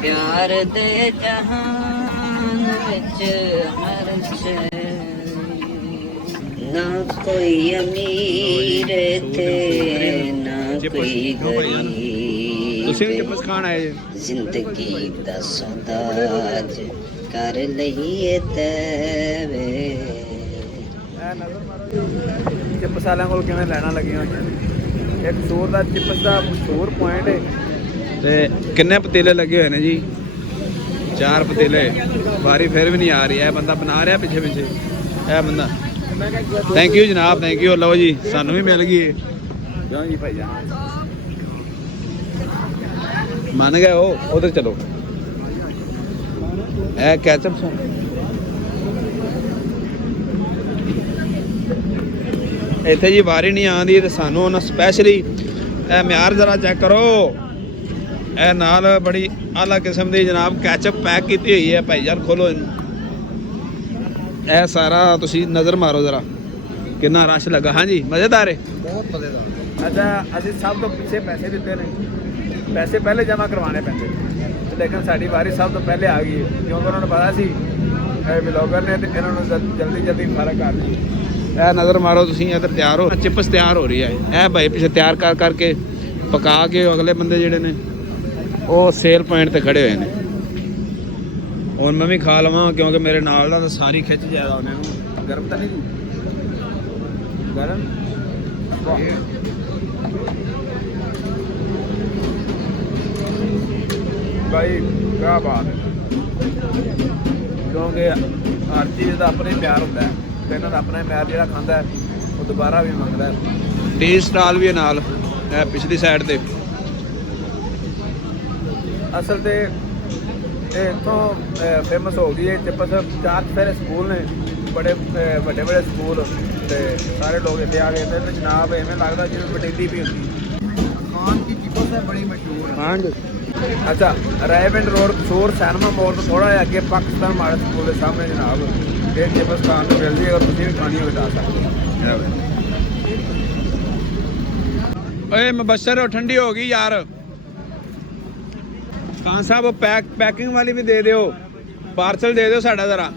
प्यार दे जहान विच हर्ष ना कोई अमीर थे ना कोई गरीब जिंदगी दा सौदा कर लईए तैवे चिप्स वालों को किवें लाइनां लगियां होईयां एक सूर दा चिप्स दा मशहूर पॉइंट है ते किन्ने पतीले लगे हुए हैं जी 4 पतीले बारी फिर भी नहीं आ रही है बंदा बना रहा पिछे पिछे है बंदा थैंक यू जनाब थैंक यू लो जी सानू भी मिल गई जाओ जी भाई जान मान गए हो उधर चलो ए कैचअप ਇੱਥੇ ਜੀ ਵਾਰੀ ਨਹੀਂ ਆਉਂਦੀ ਤੇ ਸਾਨੂੰ ਉਹਨਾਂ ਸਪੈਸ਼ਲੀ ਇਹ ਮਿਆਰ ਜ਼ਰਾ ਚੈੱਕ ਕਰੋ ਇਹ ਨਾਲ ਬੜੀ ਆਲਾ ਕਿਸਮ ਦੀ ਜਨਾਬ ਕੈਚਅਪ ਪੈਕ ਕੀਤੀ ਹੋਈ ਹੈ ਭਾਈ ਜਾਨ ਖੋਲੋ ਇਹਨੂੰ ਇਹ ਸਾਰਾ ਤੁਸੀਂ ਨਜ਼ਰ ਮਾਰੋ ਜ਼ਰਾ ਕਿੰਨਾ ਰਸ਼ ਲੱਗਾ ਹਾਂਜੀ ਮਜ਼ੇਦਾਰ ਹੈ ਬਹੁਤ ਮਜ਼ੇਦਾਰ ਅੱਛਾ ਅਸੀਂ ਸਭ ਤੋਂ ਪਿੱਛੇ ਪੈਸੇ ਦਿੱਤੇ ਨੇ ਪੈਸੇ ਪਹਿਲੇ ਜਮ੍ਹਾਂ ਕਰਵਾਉਣੇ ਪੈਂਦੇ ਲੇਕਿਨ ਸਾਡੀ ਵਾਰੀ ਸਭ ਤੋਂ ਪਹਿਲੇ ਆ ਗਈ ਕਿਉਂਕਿ ਉਹਨਾਂ ਨੂੰ ਪਤਾ ਸੀ ਇਹ ਵਲੌਗਰ ਨੇ ਤੇ ਇਹਨਾਂ ਨੂੰ ਜਲਦੀ ਜਲਦੀ ਫਰਕ ਕਰ ਲਈ ਇਹ ਨਜ਼ਰ ਮਾਰੋ ਤੁਸੀਂ ਇੱਧਰ ਤਿਆਰ ਹੋ ਚਿਪਸ ਤਿਆਰ ਹੋ ਰਹੀ ਹੈ ਇਹ ਭਾਈ ਪਿੱਛੇ ਤਿਆਰ ਕਰਕੇ ਪਕਾ ਕੇ ਅਗਲੇ ਬੰਦੇ ਜਿਹੜੇ ਨੇ ਉਹ ਸੇਲ ਪੁਆਇੰਟ ਤੇ ਖੜੇ ਹੋਏ ਨੇ ਹੁਣ ਮੈਂ ਵੀ ਖਾ ਲਵਾਂ ਕਿਉਂਕਿ ਮੇਰੇ ਨਾਲ ਦਾ ਤਾਂ ਸਾਰੀ ਖਿੱਚ ਜ਼ਿਆਦਾ ਉਹਨਾਂ ਨੂੰ ਗਰਮ ਤਾਂ ਨਹੀਂ ਗਰਮ ਭਾਈ ਕੀ ਬਾਤ ਹੈ ਕਿਉਂਕਿ ਹਰ ਚੀਜ਼ ਦਾ ਆਪਣਾ ਪਿਆਰ ਹੁੰਦਾ ਹੈ ਇਹਨਾਂ ਦਾ ਆਪਣਾ ਮੈਚ ਜਿਹੜਾ ਖਾਂਦਾ ਉਹ ਦੁਬਾਰਾ ਵੀ ਮੰਗਦਾ ਟੀ ਸਟਾਲ ਵੀ ਨਾਲ ਪਿਛਲੀ ਸਾਈਡ ਤੇ ਅਸਲ ਤੇ ਇਹ ਇੱਥੋਂ ਫੇਮਸ ਹੋ ਗਈ ਹੈ ਚਿਪਸ 4 ਫੇਰੇ ਸਕੂਲ ਨੇ ਬੜੇ ਵੱਡੇ ਸਕੂਲ ਤੇ ਸਾਰੇ ਲੋਕ ਇੱਥੇ ਆ ਗਏ ਤੇ ਜਨਾਬ ਐਵੇਂ ਲੱਗਦਾ ਜਿਵੇਂ ਪਟੇਲੀ ਵੀ ਹੁੰਦੀ ਖਾਨ ਦੀ ਚਿਪਸ ਹੈ ਬੜੀ ਮਸ਼ਹੂਰ ਹੈ ਅੱਛਾ ਰਾਇਵਿੰਡ ਰੋਡ ਕਸੂਰ ਸੈਨਮਾ ਮੋੜ ਤੋਂ ਥੋੜਾ ਜਿਹਾ ਅੱਗੇ ਪਾਕਿਸਤਾਨ ਮਾਡਲ ਸਕੂਲ ਦੇ ਸਾਹਮਣੇ ਜਨਾਬ ਇਹ ਚਿਪਸ ਖਾਣ ਨੂੰ ਮਿਲਦੀ ਹੈ ਔਰ ਤੁਸੀਂ ਵੀ ਖਾਣੀ ਹੋਵੇ ਤਾਂ ਸਕਦੇ ਓਏ ਮੁਬਸ਼ਰ ਠੰਡੀ ਹੋ ਗਈ ਯਾਰ ਖਾਨ ਸਾਹਿਬ ਉਹ ਪੈਕਿੰਗ ਵਾਲੀ ਵੀ ਦੇ ਦਿਓ ਪਾਰਸਲ ਦੇ ਦਿਓ ਸਾਡਾ ਜ਼ਰਾ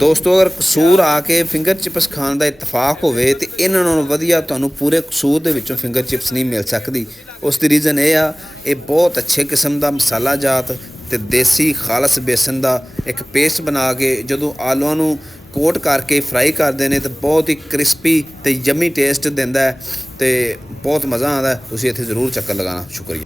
ਦੋਸਤੋ ਅਗਰ ਕਸੂਰ ਆ ਕੇ ਫਿੰਗਰ ਚਿਪਸ ਖਾਣ ਦਾ ਇਤਫਾਕ ਹੋਵੇ ਤੇ ਇਹਨਾਂ ਨਾਲੋਂ ਵਧੀਆ ਤੁਹਾਨੂੰ ਪੂਰੇ ਕਸੂਰ ਦੇ ਵਿੱਚੋਂ ਫਿੰਗਰ ਚਿਪਸ ਨਹੀਂ ਮਿਲ ਸਕਦੀ ਉਸ ਦੀ ਰੀਜ਼ਨ ਇਹ ਆ ਇਹ ਬਹੁਤ ਅੱਛੇ ਕਿਸਮ ਦਾ ਮਸਾਲਾ ਜਾਤ ਤੇ ਦੇਸੀ ਖਾਲਸ ਬੇਸਨ ਦਾ ਇੱਕ ਪੇਸਟ ਬਣਾ ਕੇ ਜਦੋਂ ਆਲੂਆਂ ਨੂੰ ਕੋਟ ਕਰਕੇ ਫਰਾਈ ਕਰਦੇ ਨੇ ਤੇ ਬਹੁਤ ਹੀ ਕ੍ਰਿਸਪੀ ਤੇ ਯਮੀ ਟੇਸਟ ਦਿੰਦਾ ਹੈ ਤੇ ਬਹੁਤ ਮਜ਼ਾ ਆਉਂਦਾ ਤੁਸੀਂ ਇੱਥੇ ਜ਼ਰੂਰ ਚੱਕਰ ਲਗਾਉਣਾ ਸ਼ੁਕਰੀਆ।